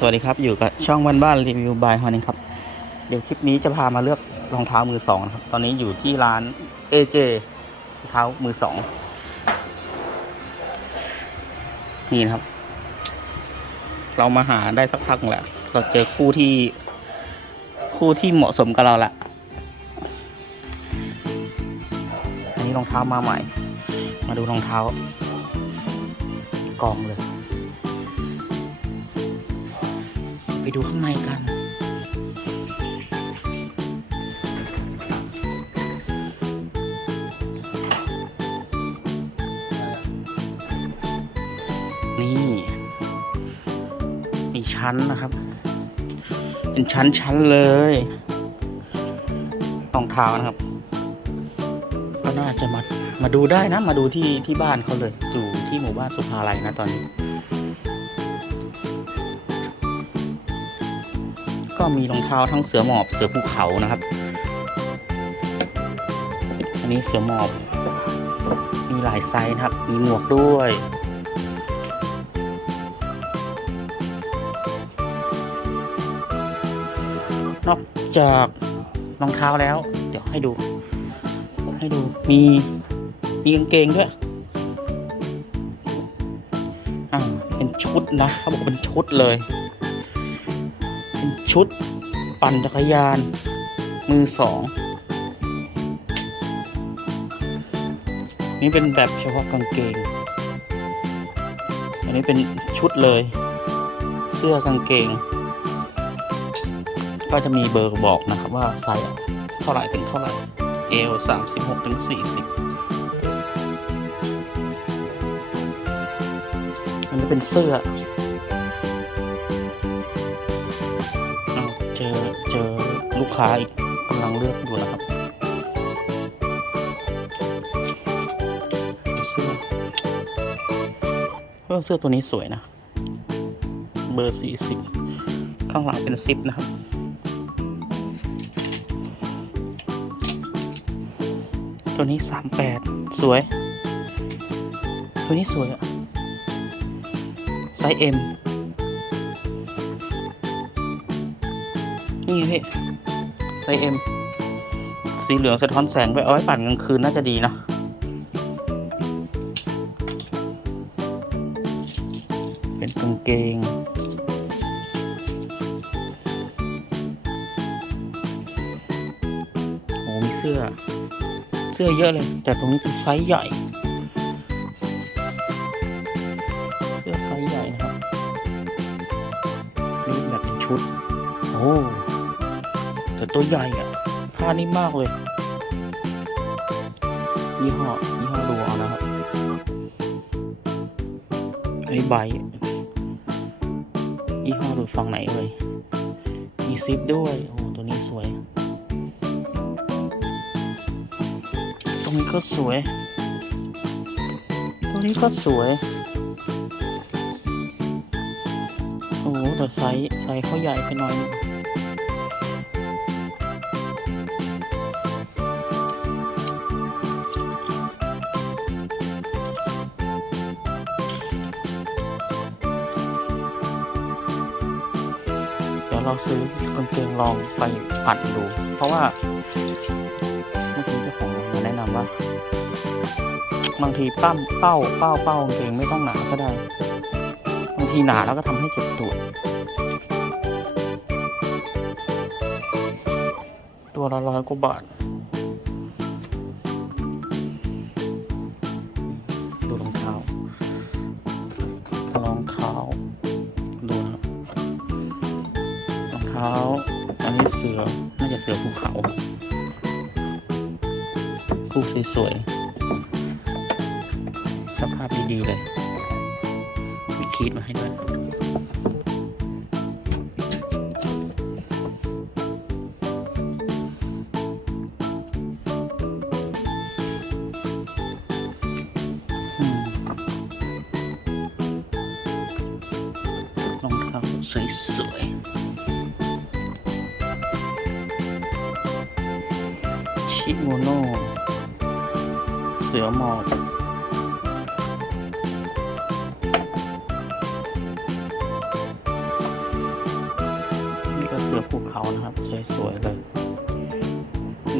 สวัสดีครับ อยู่กับช่องบ้านบ้านรีวิวบายฮอนิงครับ เดี๋ยวคลิปนี้จะพามาเลือกรองเท้ามือสองนะครับ ตอนนี้อยู่ที่ร้าน AJ รองเท้ามือสองนี่นะครับ เรามาหาได้สักพักแหละเราเจอคู่ที่คู่ที่เหมาะสมกับเราละอันนี้รองเท้ามาใหม่ มาดูรองเท้ากองเลย ไปดูข้างในกัน นี่มีชั้นนะครับ เป็นชั้นชั้นเลยรองเท้านะครับ ก็น่าจะมามาดูได้นะ มาดูที่ที่บ้านเขาเลยอยู่ที่หมู่บ้านสุภาลัยนะตอนนี้ ก็มีรองเท้าทั้งเสือหมอบเสือภูเขานะครับ อันนี้เสือหมอบ มีหลายไซส์นะครับ มีหมวกด้วยนอกจากรองเท้าแล้ว เดี๋ยวให้ดู ให้ดูมีมีกางเกงด้วยอ่าเป็นชุดนะเขาบอกเป็นชุดเลย ชุด ปั่นจักรยาน มือสอง นี่เป็นแบบเฉพาะกางเกง อันนี้เป็นชุดเลย เสื้อกางเกง ก็จะมีเบอร์บอกนะครับว่าไซส์เท่าไหร่ถึงเท่าไหร่เอลสามสิบหกถึงสี่สิบอันนี้เป็นเสื้อ กค้าอีกกำลังเลือกอยู่นะครับเสื้อเสื้อตัวนี้สวยนะ เบอร์สี่สิบข้างหลังเป็นซิปนะครับตัวนี้สามแปดสวย ตัวนี้สวยอะไซส์เอ็มนี่ไงพี่ ไซเอ็มสีเหลืองสะท้อนแสงไปเอาไว้ปั่นกลางคืนน่าจะดีนะเป็นกางเกงโอ้มีเสื้อ เสื้อเยอะเลย แต่ตรงนี้เป็นไซส์ใหญ่ เสื้อไซส์ใหญ่นะครับนี่แบบเป็นชุด โอ้ ต่ตัวใหญ่อะผ้านิ่มมากเลยยี่ห้อยี่ห้อรัวนะครับไอ้ใบยี่ห้อดูฝั่งไหนเอ่ยมีซิปด้วยโอ้ตัวนี้สวย ตรงนี้ก็สวย ตรงนี้ก็สวยโอ้แต่ไซส์ไซส์เขาใหญ่ไปหน่อย เราซื้อกางเกงลองไปปั่นดู เพราะว่าเมื่อกี้เจ้าของร้านมาแนะนำว่า บางทีปั้มเป้าเป้าเป้ากางเกงไม่ต้องหนาก็ได้ บางทีหนาแล้วก็ทำให้เจ็บตูดตัวละร้อยกว่าบาท อน่าจะเสือภูเขาคู่สวยๆ สภาพดีๆเลย มีคีดมาให้ด้วยรองเท้าสวย คิโมโน เสือหมอบนี่ก็เสือภูเขานะครับ สวยๆเลย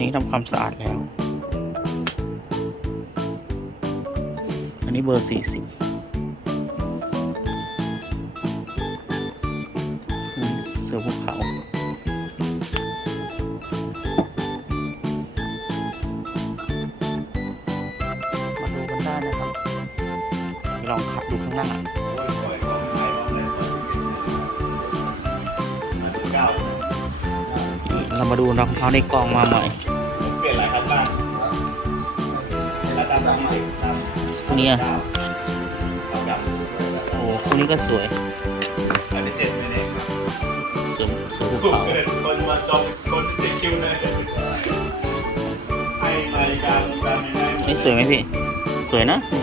นี้ทำความสะอาดแล้ว อันนี้เบอร์สี่สี่ เรามาดูรองเท้าในกล่องมาใหม่ เปลี่ยนหลายครั้งมากแล้วตามตามที่เด็กตามตัวนี้อะเอากลับโอ้คู่นี้ก็สวยไปเป็นเจ็ดไม่ได้ครับเสือเสือภูถูกเขาเกินคนมาจองคนเจ็ดคิวเลยให้นาฬิกาโรงแรมไม่ได้หมดนี่สวยไหมพี่ สวยนะนี่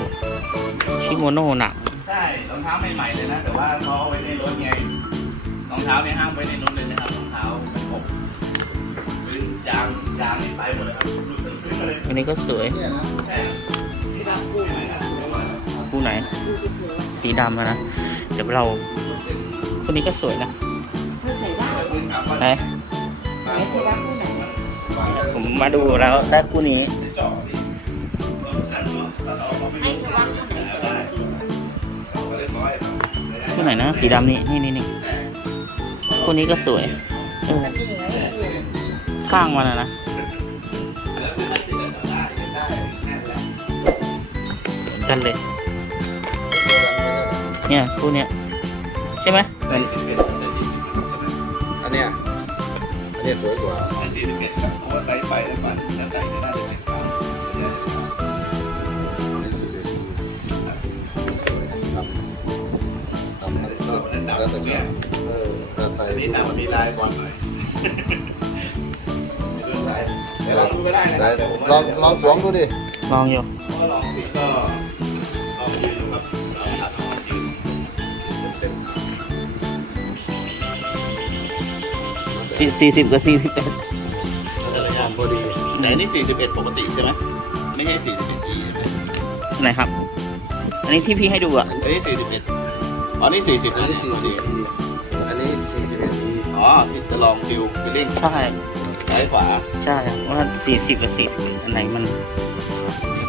ชิโมโน่หนักใช่รองเท้าใหม่ๆเลยนะ แต่ว่าเขาเอาไว้ในรถไงรองเท้าเนี่ยห้ามไว้ในรถเลยนะครับรองเท้าเป็นผมพื้น ยางยางนี่ไปหมดเลยครับหลุดทั้งพื้นเลยอันนี้ก็สวยเนี่ยนะแค่ที่นั่งคู่ใหม่นะสวยมากคู่ไหน สีดำอะนะ เดี๋ยวเราคู่นี้ก็สวยนะใส่ได้พื้นกลับมาไหนบางคนรับผู้ไหนวางไว้ผมมาดูแล้วได้คู่นี้ที่จอดดิรถคันเนาะแต่เราเอาไม่ให้รู้เธอรับผู้ไหนสวยได้ดีก็เรียบร้อยครับคู่ไหนนะ สีดำนี่นี่นี่นี่คู่นี้ก็สวยเออ ข้างมันอะนะแล้วไม่ได้ติดอะไรได้ได้แน่นแหละเหมือนกันเลย เนี่ยคู่เนี้ยใช่ไหมใส่สิบเอ็ดใส่ยี่สิบใช่ไหมอันเนี้ยอันเนี้ยสวยกว่าใส่สี่สิบเอ็ดครับเพราะว่าไซส์ไปแล้วปันจะใส่ไม่ได้เลยใส่ขาวไม่ได้เลยครับอันนี้สวยสวยทำทำแล้วก็แล้วแต่ชอบเออแต่ใส่อันนี้ดำมันมีลายบอลหน่อยไม่รู้ลาย เดี๋ยวเราดูก็ได้นะแต่แต่ผมลองลองสวมดูดิลองอยู่ ก็ลองสิก็ลองยืนดูครับลองตัดลองยืนเต็มสี่สี่สิบกับสี่สิบเอ็ดๆระยะพอดีแต่อันนี้41 ปกติใช่ไหมไม่ใช่41 E ไหนครับ อันนี้ที่พี่ให้ดูอะ อันนี้41อ๋อนี่40อันนี้สี่สิบอันนี้สี่สิบเอ็ดทีอ๋อที่จะลองฟิวฟิลลิ่งใช่ ซ้ายขวาใช่ครับว่าสี่สิบกับสี่สิบอันไหนมัน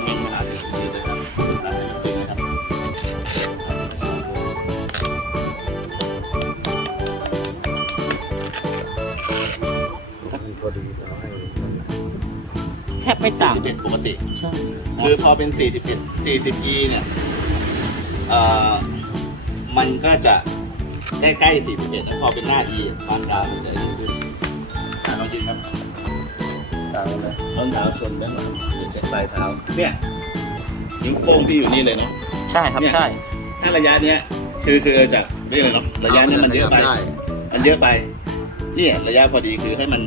ยิงขนาดนี้เลยครับขนาดนี้จริงนะครับพอดีเราให้มันแทบไม่ต่าง41ปกติ ใช่คือพอเป็น41 40 E เนี่ยเอ่อมันก็จะใกล้ๆ41แล้วพอเป็นหน้า E บางดาวมันจะยิ่งขึ้นอะ ต่างกันเลยต้นเท้าชนด้านหลังหรือจากปลายเท้า เนี่ยนิ้วโป้งพี่อยู่นี่เลยเนาะ ใช่ครับเนี่ย ใช่ ถ้าระยะเนี้ยคือคือจากเรียกอะไรเนาะระยะเนี้ยมันเยอะไปได้มันเยอะไปเนี่ยระยะพอดีคือให้มัน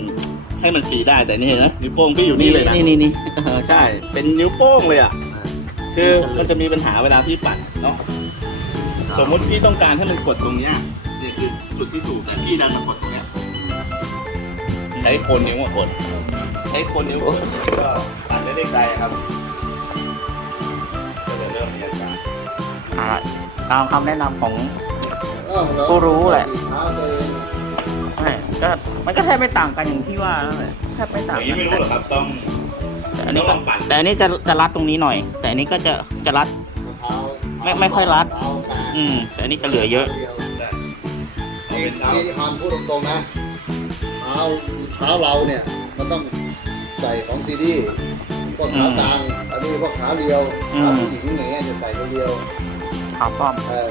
ให้มันฟรีได้แต่นี่เห็นไหมนิ้วโป้งพี่อยู่นี่เลยนะนี่นี่นี่เออใช่ เป็นนิ้วโป้งเลยอะคือมันจะมีปัญหาเวลาพี่ปัดเนาะสมมติพี่ต้องการให้มันกดตรงเนี้ยนี่คือจุดที่ถูกแต่พี่ดันมากดตรงเนี้ยใช้โคนนิ้วมากด ใช้โคนนิ้วกดก็ปัดได้ได้ไกลครับก็จะเริ่มมีอาการอ่าตามคำแนะนำของอ้าวแล้วกูรู้แหละเท้าตัวเองไม่ก็มันก็แทบไม่ต่างกันอย่างที่ว่านั่นแหละแทบไม่อต่างย่างกันี้นไม่รู้หรอกครับต้องแต่อันนี้ต้ก็องลองปั่นแต่อันนี้จะจะรัดตรงนี้หน่อย แต่อันนี้ก็จะจะรัดเท้าไม่ไม่ค่อยรัดเท้าแตะอืม แต่อันนี้จะเหลือเยอะดีวเอานี่เป็นเท้านี่ความพูดตรงๆนะเท้าเท้าเราเนี่ยมันต้อง ใส่ของซีดีพวกขากลางอันนี้พวกขาเรียวอืมถ้าผู้หญิงอย่างเงี้ยจะใส่คนเดียวขาป้อมเออ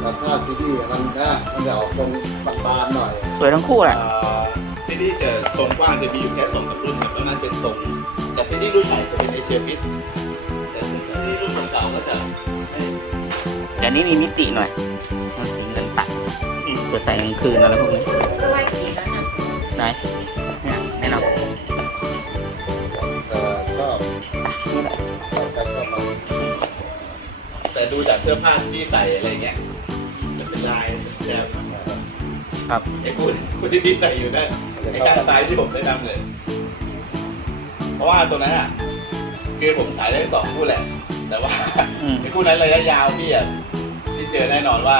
แล้วถ้าซีดีเนี่ยมันนะมันจะออกทรงบานๆหน่อยสวยทั้งคู่แหละเอ่อที่นี่จะทรงกว้างจะมีอยู่แค่สองสามรุ่นครับตอนนั้นเป็นทรงแต่ที่นี่รุ่นใหม่จะเป็นเอเชียฟิตแต่ที่นี่รุ่นเก่าๆก็จะให้แต่อันนี้มีมิติหน่อยมันสีเงินตัดเปิดใส่กลางคืนอะไรพวกนี้ก็ไล่สีแล้วนะไหน ดูจากเสื้อผ้าที่ใส่อะไรเงี้ยจะเป็นลายแนวครับไอ้คุณคุณที่พี่ใส่อยู่นั่นไอ้ข้างซ้ายที่ผมได้นำเลย เพราะว่าตัวนั้นอะคือผมขายได้สองคู่แหละ แต่ว่าอืมไอ้คู่นั้นระยะยาวพี่อะที่เจอแน่นอนว่า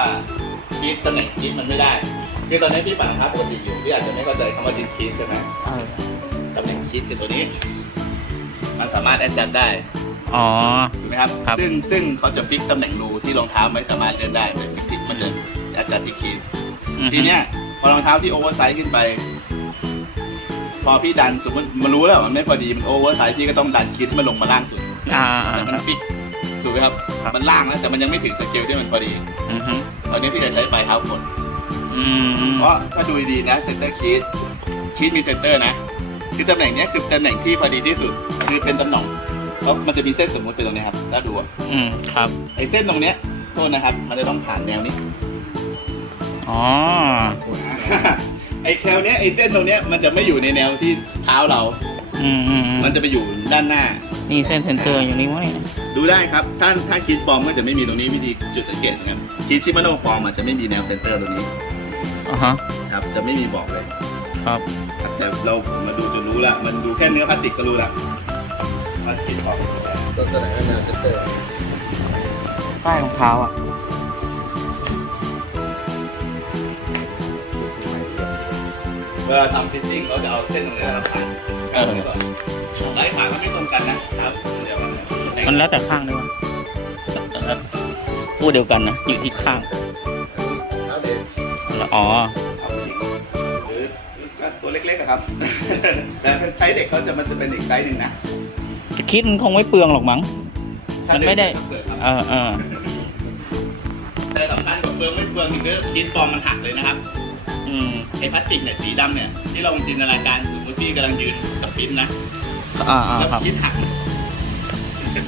ชีตตำแหน่งชีตมันไม่ได้คือตอนนี้พี่ปั่นรองเท้าปกติอยู่พี่อาจจะไม่เข้าใจคำว่าดินคีสใช่ไหมเออตำแหน่งคีสคือตัวนี้ มันสามารถแอดจัดได้ อ๋อ ถูกไหมครับครับ ซึ่งซึ่งเขาจะฟิกตำแหน่งรูที่รองเท้าไม่สามารถเลื่อนได้เลยฟิกที่มันจะแอดจัดที่คีสอือฮึทีเนี้ยพอรองเท้าที่โอเวอร์ไซส์ขึ้นไป พอพี่ดันสมมติมันรู้แล้วว่ามันไม่พอดีมันโอเวอร์ไซส์พี่ก็ต้องดันคิดมันลงมาล่างสุดอ่าแต่มันครับ ฟิกถูกไหมครับ ครับ มันล่างแล้วแต่มันยังไม่ถึงสเกลที่มันพอดีอือฮึตอนนี้พี่จะใช้ปลายเท้ากดอืมเพราะถ้าดูดีๆนะเซนเตอร์คิดคิดมีเซนเตอร์นะคือตำแหน่งเนี้ยคือตำแหน่งที่พอดีที่สุด คือเป็นตำแหน่ง เพราะมันจะมีเส้นสมมติเป็นตรงนี้ครับถ้าดูอะอืมครับ ไอ้เส้นตรงเนี้ยโทษนะครับ มันจะต้องผ่านแนวนี้ อ๋อ ไอ้แคลเนี้ยไอ้เส้นตรงเนี้ยมันจะไม่อยู่ในแนวที่เท้าเรา อืมอืมอืมมันจะไปอยู่ด้านหน้า นี่เส้นเซนเตอร์อยู่นี่วะเนี่ยดูได้ครับถ้าถ้าคิดปลอมก็จะไม่มีตรงนี้วิธีจุดสังเกตนะครับคิดชิมาโนปลอมอาจจะไม่มีแนวเซนเตอร์ตรงนี้อ่าฮะ ครับ จะไม่มีบอกเลยครับ แต่เรามาดูจะรู้ละมันดูแค่เนื้อพลาสติกก็รู้ละ ว่าคิดปลอมหรือเปล่าตัวแสดงนาเซนเตอร์ใต้รองเท้าอะเวลาทำฟิตติ้งเขาจะเอาเส้นตรงนี้เราผ่านกันไว้ก่อนไล่ผ่านมันไม่ตรงกันนะครับเดี๋ยวมันมันแล้วแต่ข้างด้วยวะตัวเดียวกันนะอยู่ที่ข้างเท้าเด็กอ๋อเอาผู้หญิงหรือตัวเล็กๆอะครับแต่เป็นไซส์เด็กเขาจะมันจะเป็นอีกไซส์หนึ่งนะจะ คิดมันคงไม่เปลืองหรอกมั้งถ้ามันไม่ได้เกครับเออเออแต่สำคัญกว่าเปลืองไม่เปลืองอีกก็คิดปลอมมันหักเลยนะครับ อืมไอ้พลาสติกเนี่ยสีดำเนี่ย ที่เราจินตนาการสมมติพี่กำลังยืนสปรินต์นะอ่าอ่าแล้วครับคิดหัก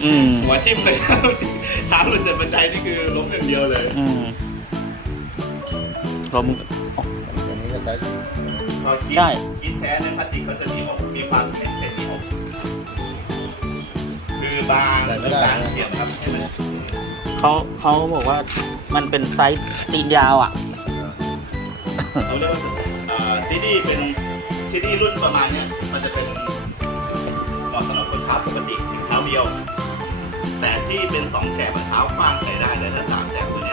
อืมหัวทิ่มเลยเท้าหลุดจากบันไดนี่คือล้มอย่างเดียวเลย อืมลมอันนี้ก็ไซส์พอคิดใช่คิดแท้เนี่ยพลาสติกเขาจะมีอกมีความแข็ง เป็นที่อกคือบางบางเฉียบครับใช่ไหมเขาเขาบอกว่ามันเป็นไซส์ตีนยาวอะ เขาเรียกว่าซีดีเป็นซีดีรุ่นประมาณเนี้ยมันจะเป็นเหมาะสำหรับคนเท้าปกติเท้าเดียว แต่ที่เป็นสองแถบมันเท้ากว้างใช้ได้แต่ถ้าสามแถบคือ